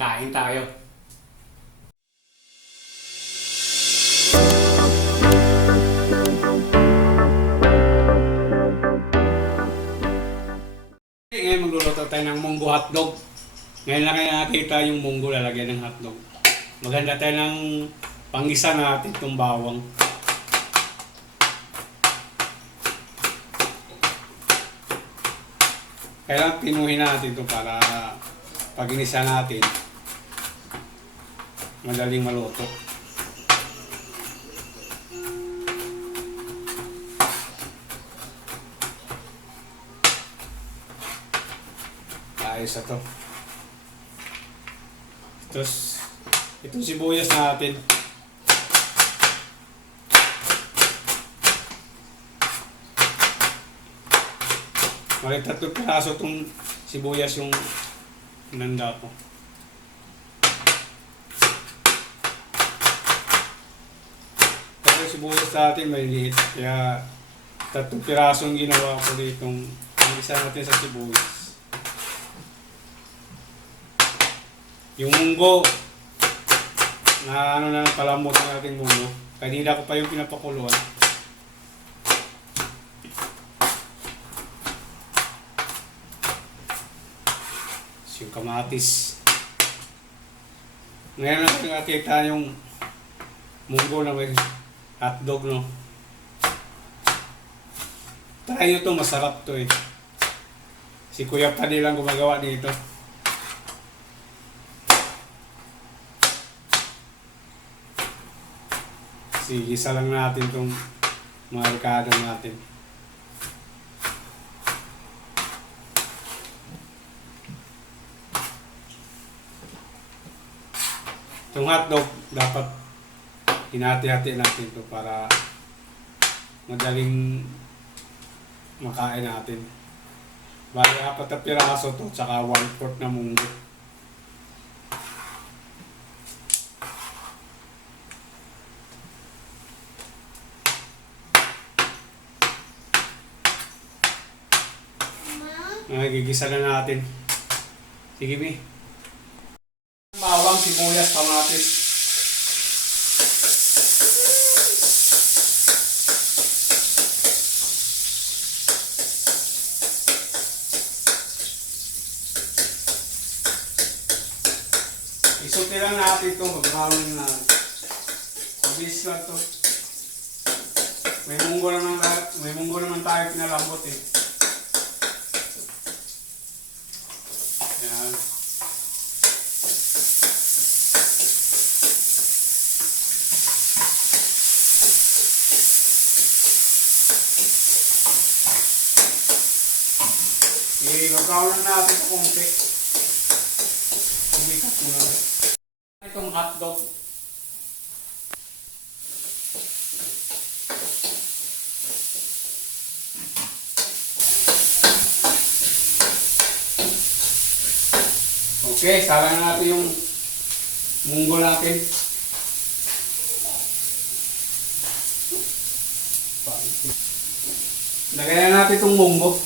Kain tayo. Ngayon magluluto tayo ng munggo hotdog. Ngayon lang kayo nakita yung munggo lalagyan ng hotdog. Maganda tayo ng panggisa natin itong bawang. Kailangan pinuhin natin ito para pag inisa natin, madaling maluto. Ayos na to. Tapos, itong sibuyas natin. Malit 3 piraso itong sibuyas yung nanda ko. Kasi sibuyas natin may liit. Kaya 3 piraso yung ginawa ko dito. Isa natin sa sibuyas. Yung munggo, na ano na palamot ng ating munggo. Kanina ko pa yung pinapakuluan. Yung kamatis. Ngayon natin nakita yung munggo na may hotdog, no? Try nyo to, masarap to eh. Si Kuya pa nilang gumagawa dito. Sige, isa lang natin itong mga ricado natin. Itong hotdog, dapat hinati-hati natin ito para madaling makain natin. Bali, 4 na piraso to, tsaka 1/4 na munggo. Gigisa na natin. Sige, Mi. Bawang, sibuyas, kamatis. Isuti lang natin ito. Mag-brown na. Mabilis lang ito. May munggo naman tayo pinalambot eh. Yan. Mag-brown natin ito konti. Umikat mo na. Itong hotdog. Okay, salang natin yung munggo natin. Lagayan natin itong munggo.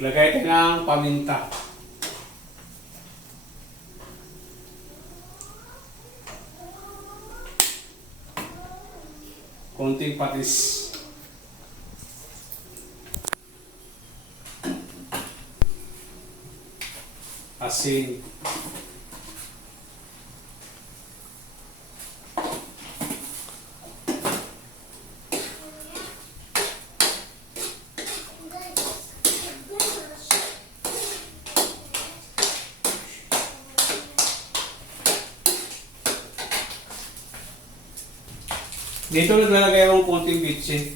Lagay tayo ng paminta. Konting patis. Asin. Dito naglalagay akong konting bitsin.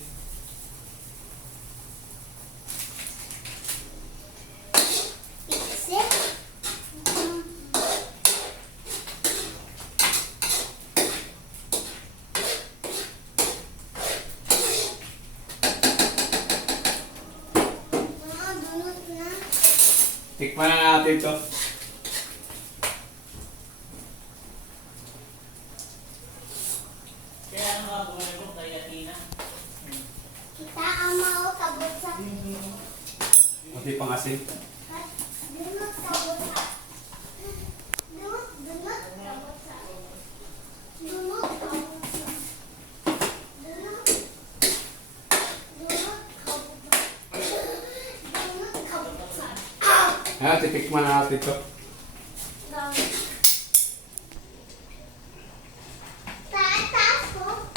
Tikman na natin to. Kaya ano nga bumalik ko kay Athena? Kita ang mga kabot sa Pati pang asin. dunot kabot sa dunot kabot sa dunot kabot sa dunot kabot sa Titikman na natin to. taas ko.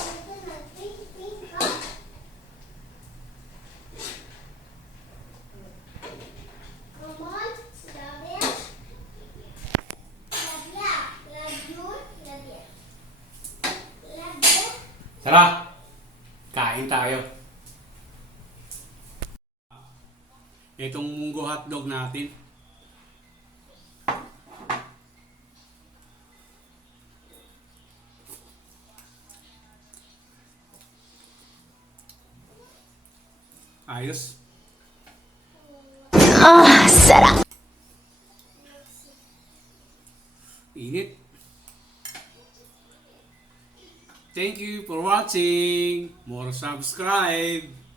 Ito na, pink ko. Come on, Labia. Labia. Labyun. Labia. Labia. Tara! Kain tayo. Itong munggo hotdog natin. Ayos. Init. Thank you for watching. More subscribe.